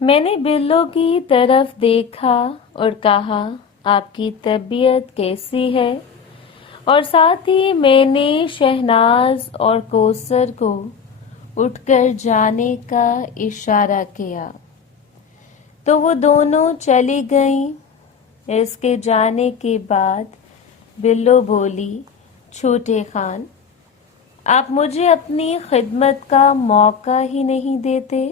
میں نے بلو کی طرف دیکھا اور کہا آپ کی طبیعت کیسی ہے، اور ساتھ ہی میں نے شہناز اور کوثر کو اٹھ کر جانے کا اشارہ کیا تو وہ دونوں چلی گئیں۔ اس کے جانے کے بعد بلو بولی، چھوٹے خان آپ مجھے اپنی خدمت کا موقع ہی نہیں دیتے۔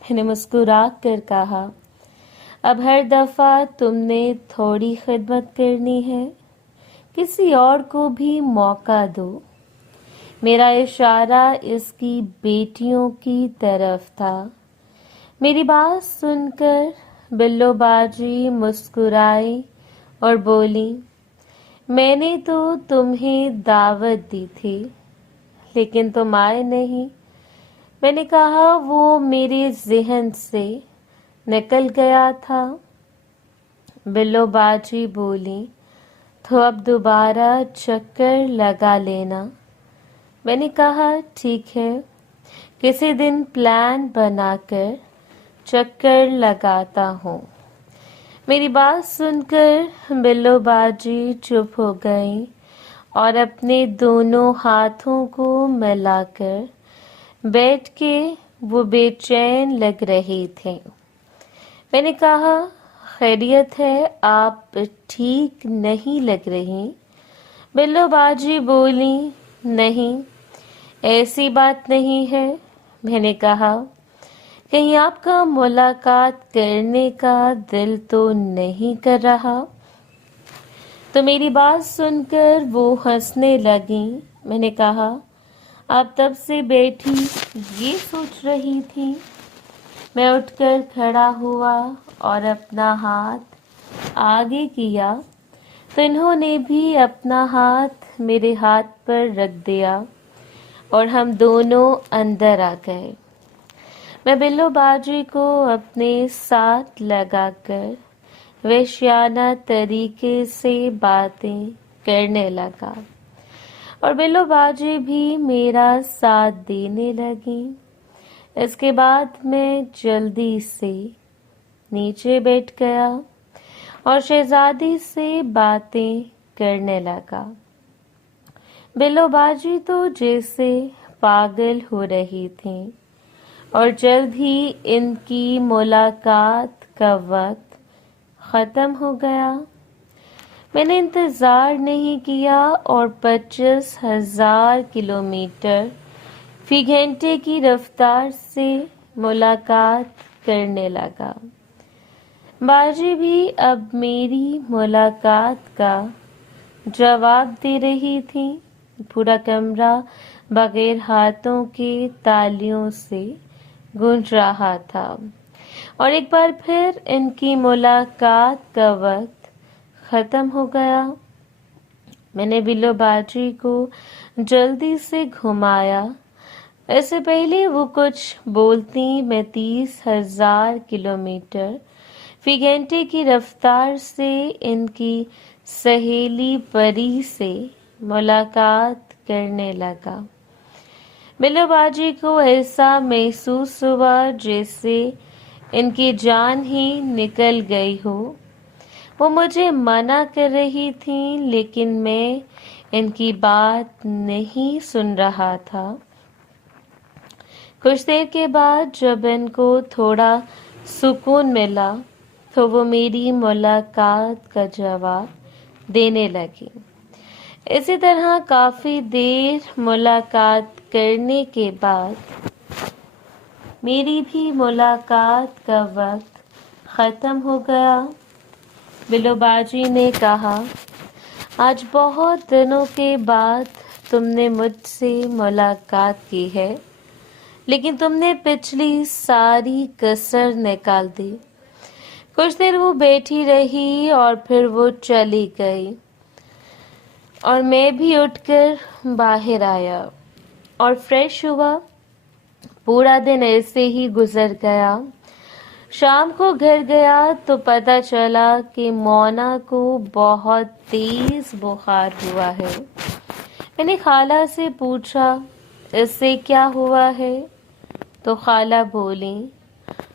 میں نے مسکرا کر کہا، اب ہر دفعہ تم نے تھوڑی خدمت کرنی ہے، کسی اور کو بھی موقع دو۔ میرا اشارہ اس کی بیٹیوں کی طرف تھا۔ میری بات سن کر بلو باجی مسکرائی اور بولی، میں نے تو تمہیں دعوت دی تھی لیکن تم آئے نہیں۔ میں نے کہا وہ میرے ذہن سے نکل گیا تھا۔ بلو باجی بولی، تو اب دوبارہ چکر لگا لینا۔ میں نے کہا ٹھیک ہے، کسی دن پلان بنا کر چکر لگاتا ہوں۔ میری بات سن کر بلو باجی چپ ہو گئی اور اپنے دونوں ہاتھوں کو ملا کر بیٹھ کے وہ بے چین لگ رہے تھے۔ میں نے کہا خیریت ہے، آپ ٹھیک نہیں لگ رہی؟ بلو باجی بولی، نہیں ایسی بات نہیں ہے۔ میں نے کہا کہیں آپ کا ملاقات کرنے کا دل تو نہیں کر رہا؟ تو میری بات سن کر وہ ہنسنے لگیں۔ میں نے کہا آپ تب سے بیٹھی یہ سوچ رہی تھی؟ میں اٹھ کر کھڑا ہوا اور اپنا ہاتھ آگے کیا تو انہوں نے بھی اپنا ہاتھ میرے ہاتھ پر رکھ دیا اور ہم دونوں اندر آ گئے۔ میں بلو باجی کو اپنے ساتھ لگا کر وحشیانہ طریقے سے باتیں کرنے لگا اور بلو باجی بھی میرا ساتھ دینے لگی۔ اس کے بعد میں جلدی سے نیچے بیٹھ گیا اور شہزادی سے باتیں کرنے لگا۔ بلو باجی تو جیسے پاگل ہو رہی تھیں اور جلد ہی ان کی ملاقات کا وقت ختم ہو گیا۔ میں نے انتظار نہیں کیا اور 25,000 کلومیٹر فی گھنٹے کی رفتار سے ملاقات کرنے لگا۔ باجی بھی اب میری ملاقات کا جواب دے رہی تھی۔ پورا کمرہ بغیر ہاتھوں کے تالیوں سے گونج رہا تھا اور ایک بار پھر ان کی ملاقات کا وقت ختم ہو گیا۔ میں نے بلو باجی کو جلدی سے گھمایا۔ اس سے پہلے وہ کچھ بولتی میں 30,000 کلومیٹر فی گھنٹے کی رفتار سے ان کی سہیلی پری سے ملاقات کرنے لگا۔ بلو باجی کو ایسا محسوس ہوا جیسے ان کی جان ہی نکل گئی ہو۔ وہ مجھے منع کر رہی تھیں لیکن میں ان کی بات نہیں سن رہا تھا۔ کچھ دیر کے بعد جب ان کو تھوڑا سکون ملا تو وہ میری ملاقات کا جواب دینے لگی۔ اسی طرح کافی دیر ملاقات کرنے کے بعد میری بھی ملاقات کا وقت ختم ہو گیا۔ بلو باجی نے کہا آج بہت دنوں کے بعد تم نے مجھ سے ملاقات کی ہے، لیکن تم نے پچھلی ساری کسر نکال دی۔ کچھ دیر وہ بیٹھی رہی اور پھر وہ چلی گئی اور میں بھی اٹھ کر باہر آیا اور فریش ہوا۔ پورا دن ایسے ہی گزر گیا۔ شام کو گھر گیا تو پتہ چلا کہ مونا کو بہت تیز بخار ہوا ہے۔ میں نے خالہ سے پوچھا اس سے کیا ہوا ہے تو خالہ بولی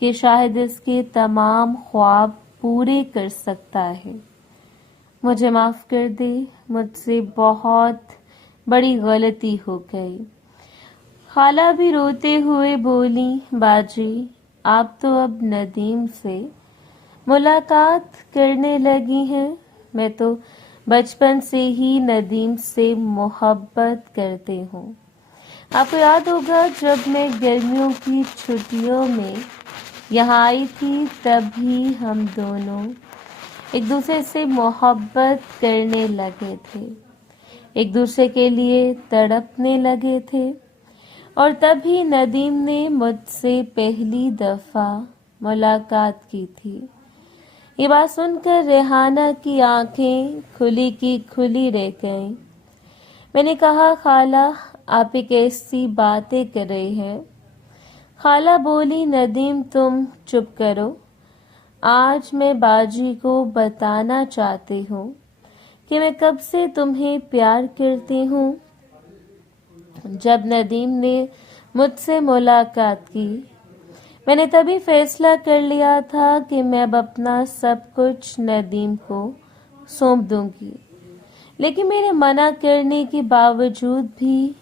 کہ شاید اس کے تمام خواب پورے کر سکتا ہے۔ مجھے معاف کر دے، مجھ سے بہت بڑی غلطی ہو گئی۔ خالہ بھی روتے ہوئے بولی، باجی آپ تو اب ندیم سے ملاقات کرنے لگی ہیں، میں تو بچپن سے ہی ندیم سے محبت کرتی ہوں۔ آپ کو یاد ہوگا جب میں گرمیوں کی چھٹیوں میں یہاں آئی تھی تب ہی ہم دونوں ایک دوسرے سے محبت کرنے لگے تھے، ایک دوسرے کے لیے تڑپنے لگے تھے، اور تب ہی ندیم نے مجھ سے پہلی دفعہ ملاقات کی تھی۔ یہ بات سن کر ریحانہ کی آنکھیں کھلی کی کھلی رہ گئیں۔ میں نے کہا، خالہ آپ ایک ایسی باتیں کر رہی ہیں۔ خالہ بولی، ندیم تم چپ کرو، آج میں باجی کو بتانا چاہتی ہوں کہ میں کب سے تمہیں پیار کرتی ہوں۔ جب ندیم نے مجھ سے ملاقات کی میں نے تبھی فیصلہ کر لیا تھا کہ میں اب اپنا سب کچھ ندیم کو سونپ دوں گی، لیکن میرے منع کرنے کے باوجود بھی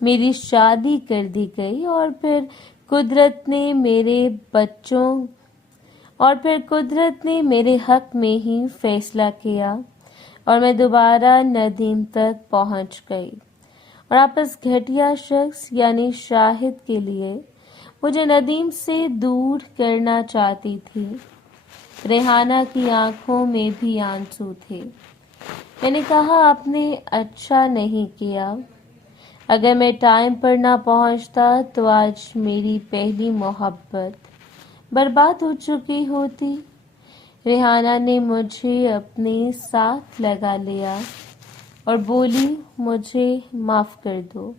میری شادی کر دی گئی، اور پھر قدرت نے میرے حق میں ہی فیصلہ کیا اور میں دوبارہ ندیم تک پہنچ گئی، اور آپ اس گھٹیا شخص یعنی شاہد کے لیے مجھے ندیم سے دور کرنا چاہتی تھی۔ ریحانہ کی آنکھوں میں بھی آنسو تھے۔ میں نے کہا، آپ نے اچھا نہیں کیا، اگر میں ٹائم پر نہ پہنچتا تو آج میری پہلی محبت برباد ہو چکی ہوتی۔ ریحانہ نے مجھے اپنے ساتھ لگا لیا اور بولی، مجھے معاف کر دو۔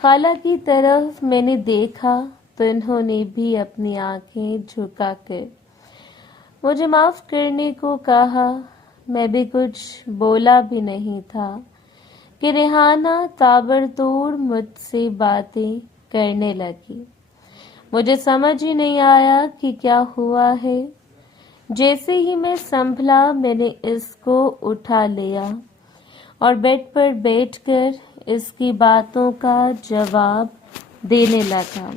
خالہ کی طرف میں نے دیکھا تو انہوں نے بھی اپنی آنکھیں جھکا کر مجھے معاف کرنے کو کہا۔ میں بھی کچھ بولا بھی نہیں تھا کہ ریحانہ تابڑتوڑ مجھ سے باتیں کرنے لگی۔ مجھے سمجھ ہی نہیں آیا کہ کیا ہوا ہے۔ جیسے ہی میں سنبھلا میں نے اس کو اٹھا لیا اور بیڈ پر بیٹھ کر اس کی باتوں کا جواب دینے لگا۔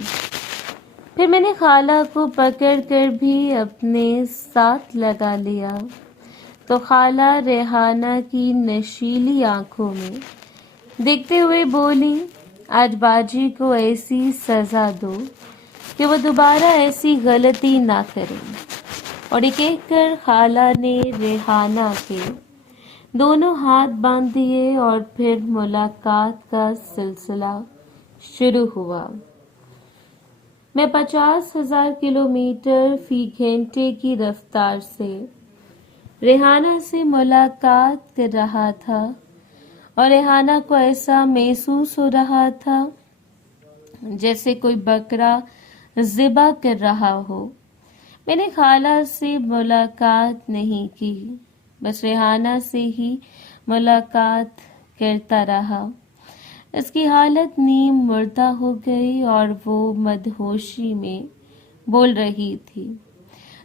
پھر میں نے خالہ کو پکڑ کر بھی اپنے ساتھ لگا لیا تو خالہ ریحانہ کی نشیلی آنکھوں میں دیکھتے ہوئے بولی، آج باجی کو ایسی سزا دو کہ وہ دوبارہ ایسی غلطی نہ کرے۔ اور یہ کہہ کر خالہ نے ریحانہ کے دونوں ہاتھ باندھ دیے اور پھر ملاقات کا سلسلہ شروع ہوا۔ میں 50,000 کلومیٹر فی گھنٹے کی رفتار سے ریحانہ سے ملاقات کر رہا تھا، اور ریحانہ کو ایسا محسوس ہو رہا تھا جیسے کوئی بکرا ذبح کر رہا ہو۔ میں نے خالہ سے ملاقات نہیں کی، بس ریحانہ سے ہی ملاقات کرتا رہا۔ اس کی حالت نیم مردہ ہو گئی اور وہ مدہوشی میں بول رہی تھی،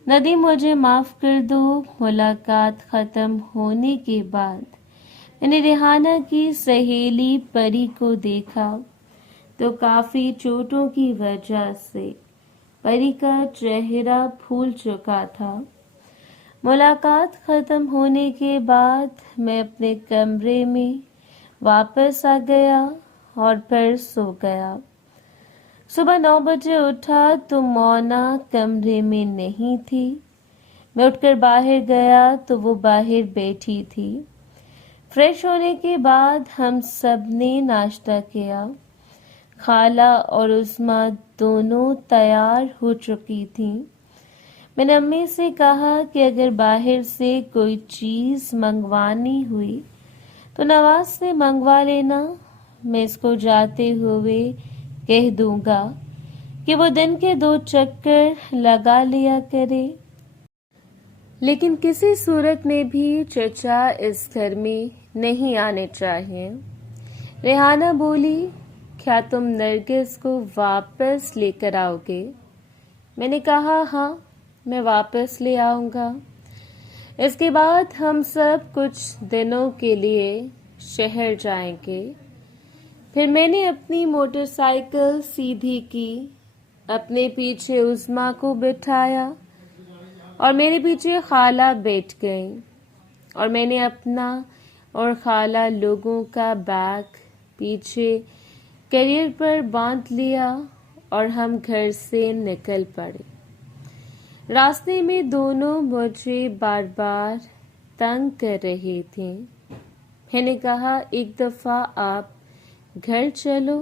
ندیم مجھے معاف کر دو۔ ملاقات ختم ہونے کے بعد میں نے ریحانہ کی سہیلی پری کو دیکھا تو کافی چوٹوں کی وجہ سے پری کا چہرہ پھول چکا تھا۔ ملاقات ختم ہونے کے بعد میں اپنے کمرے میں واپس آ گیا اور پھر سو گیا۔ صبح 9 بجے اٹھا تو مونا کمرے میں نہیں تھی۔ میں اٹھ کر باہر گیا تو وہ باہر بیٹھی تھی۔ فریش ہونے کے بعد ہم سب نے ناشتہ کیا۔ خالہ اور عظمیٰ دونوں تیار ہو چکی تھیں۔ میں نے امی سے کہا کہ اگر باہر سے کوئی چیز منگوانی ہوئی تو نواز سے منگوا لینا، میں اس کو جاتے ہوئے کہہ دوں گا کہ وہ دن کے 2 چکر لگا لیا کرے۔ لیکن کسی صورت میں بھی چچا اس گھر میں نہیں آنے چاہیے۔ ریحانہ بولی، کیا تم نرگس کو واپس لے کر آؤ گے؟ میں نے کہا ہاں، میں واپس لے آؤں گا۔ اس کے بعد ہم سب کچھ دنوں کے لیے شہر جائیں گے۔ پھر میں نے اپنی موٹر سائیکل سیدھی کی، اپنے پیچھے عظمیٰ کو بٹھایا اور میرے پیچھے خالہ بیٹھ گئیں، اور میں نے اپنا اور خالہ لوگوں کا بیگ پیچھے کیریئر پر باندھ لیا اور ہم گھر سے نکل پڑے۔ راستے میں دونوں مجھے بار بار تنگ کر رہے تھے۔ میں نے کہا ایک دفعہ آپ گھر چلو،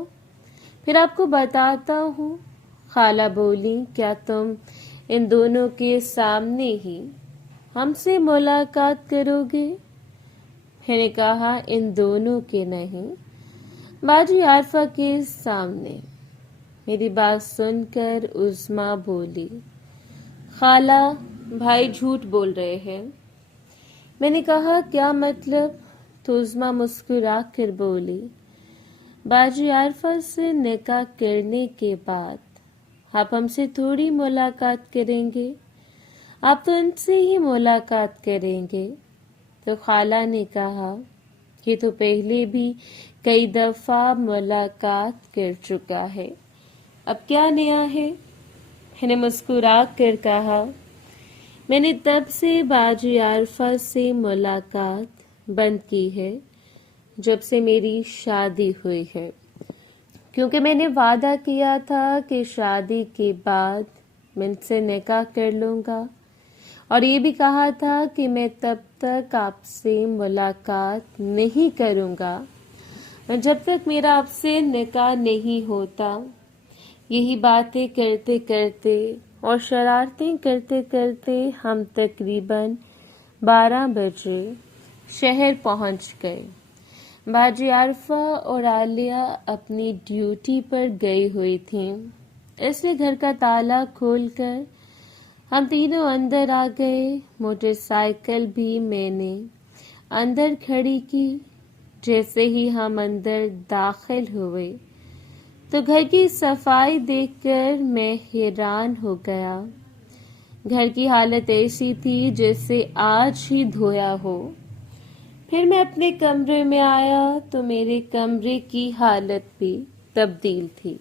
پھر آپ کو بتاتا ہوں۔ خالہ بولی کیا تم ان دونوں کے سامنے ہی ہم سے ملاقات کرو گے؟ میں نے کہا ان دونوں کے نہیں، باجی عارفہ کے سامنے۔ میری بات سن کر عظمیٰ بولی خالہ بھائی جھوٹ بول رہے ہیں۔ میں نے کہا کیا مطلب؟ تو عظمیٰ مسکرا کر بولی باجی عارفہ سے نکاح کرنے کے بعد آپ ہم سے تھوڑی ملاقات کریں گے، آپ تو ان سے ہی ملاقات کریں گے۔ تو خالہ نے کہا یہ تو پہلے بھی کئی دفعہ ملاقات کر چکا ہے، اب کیا نیا ہے؟ میں نے مسکرا کر کہا میں نے تب سے باجی عارفہ سے ملاقات بند کی ہے جب سے میری شادی ہوئی ہے، کیونکہ میں نے وعدہ کیا تھا کہ شادی کے بعد میں ان سے نکاح کر لوں گا، اور یہ بھی کہا تھا کہ میں تب تک آپ سے ملاقات نہیں کروں گا جب تک میرا آپ سے نکاح نہیں ہوتا۔ یہی باتیں کرتے کرتے اور شرارتیں کرتے کرتے ہم تقریباً 12 بجے شہر پہنچ گئے۔ باجی عارفہ اور عالیہ اپنی ڈیوٹی پر گئی ہوئی تھیں، اس لیے گھر کا تالا کھول کر ہم تینوں اندر آ گئے۔ موٹر سائیکل بھی میں نے اندر کھڑی کی۔ جیسے ہی ہم اندر داخل ہوئے تو گھر کی صفائی دیکھ کر میں حیران ہو گیا۔ گھر کی حالت ایسی تھی جیسے آج ہی دھویا ہو۔ پھر میں اپنے کمرے میں آیا تو میرے کمرے کی حالت بھی تبدیل تھی۔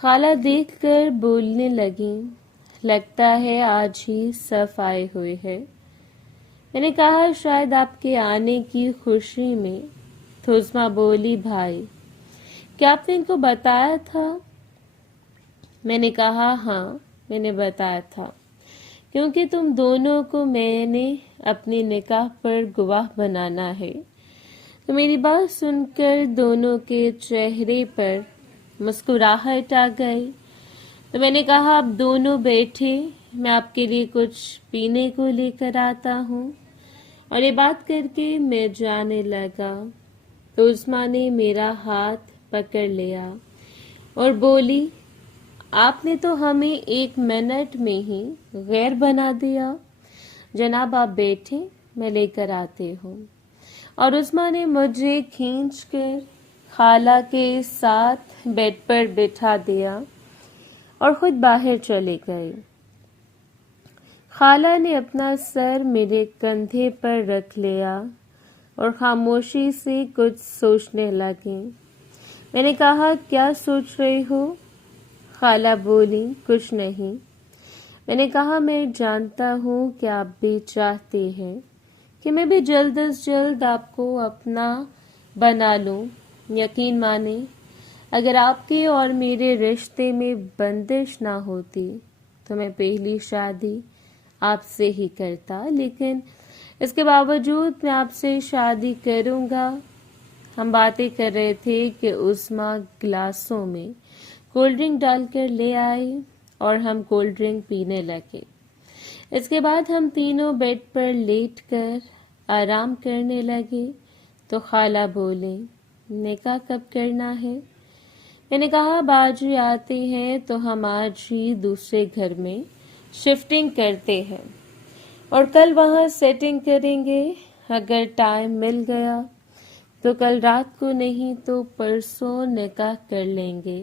خالہ دیکھ کر بولنے لگیں لگتا ہے آج ہی صفائی ہوئی ہے۔ میں نے کہا شاید آپ کے آنے کی خوشی میں۔ تو عظمیٰ بولی بھائی کیا آپ نے ان کو بتایا تھا؟ میں نے کہا ہاں میں نے بتایا تھا، کیونکہ تم دونوں کو میں نے اپنی نکاح پر گواہ بنانا ہے۔ تو میری بات سن کر دونوں کے چہرے پر مسکراہٹ آ گئی۔ تو میں نے کہا آپ دونوں بیٹھے، میں آپ کے لیے کچھ پینے کو لے کر آتا ہوں، اور یہ بات کر کے میں جانے لگا تو عظمیٰ نے میرا ہاتھ پکڑ لیا اور بولی آپ نے تو ہمیں 1 منٹ میں ہی غیر بنا دیا۔ جناب آپ بیٹھیں، میں لے کر آتے ہوں۔ اور عظمیٰ نے مجھے کھینچ کر خالہ کے ساتھ بیڈ پر بٹھا دیا اور خود باہر چلے گئے۔ خالہ نے اپنا سر میرے کندھے پر رکھ لیا اور خاموشی سے کچھ سوچنے لگیں۔ میں نے کہا کیا سوچ رہی ہو؟ خالہ بولی کچھ نہیں۔ میں نے کہا میں جانتا ہوں کہ آپ بھی چاہتے ہیں کہ میں بھی جلد از جلد آپ کو اپنا بنا لوں۔ یقین مانیں اگر آپ کے اور میرے رشتے میں بندش نہ ہوتی تو میں پہلی شادی آپ سے ہی کرتا، لیکن اس کے باوجود میں آپ سے شادی کروں گا۔ ہم باتیں کر رہے تھے کہ عظمیٰ گلاسوں میں کولڈ ڈرنک ڈال کر لے آئی اور ہم کولڈ ڈرنک پینے لگے۔ اس کے بعد ہم تینوں بیڈ پر لیٹ کر آرام کرنے لگے تو خالہ بولے نکاح کب کرنا ہے؟ میں نے کہا باجی آتے ہیں تو ہم آج ہی دوسرے گھر میں شفٹنگ کرتے ہیں اور کل وہاں سیٹنگ کریں گے۔ اگر ٹائم مل گیا تو کل رات کو نہیں تو پرسوں نکاح کر لیں گے۔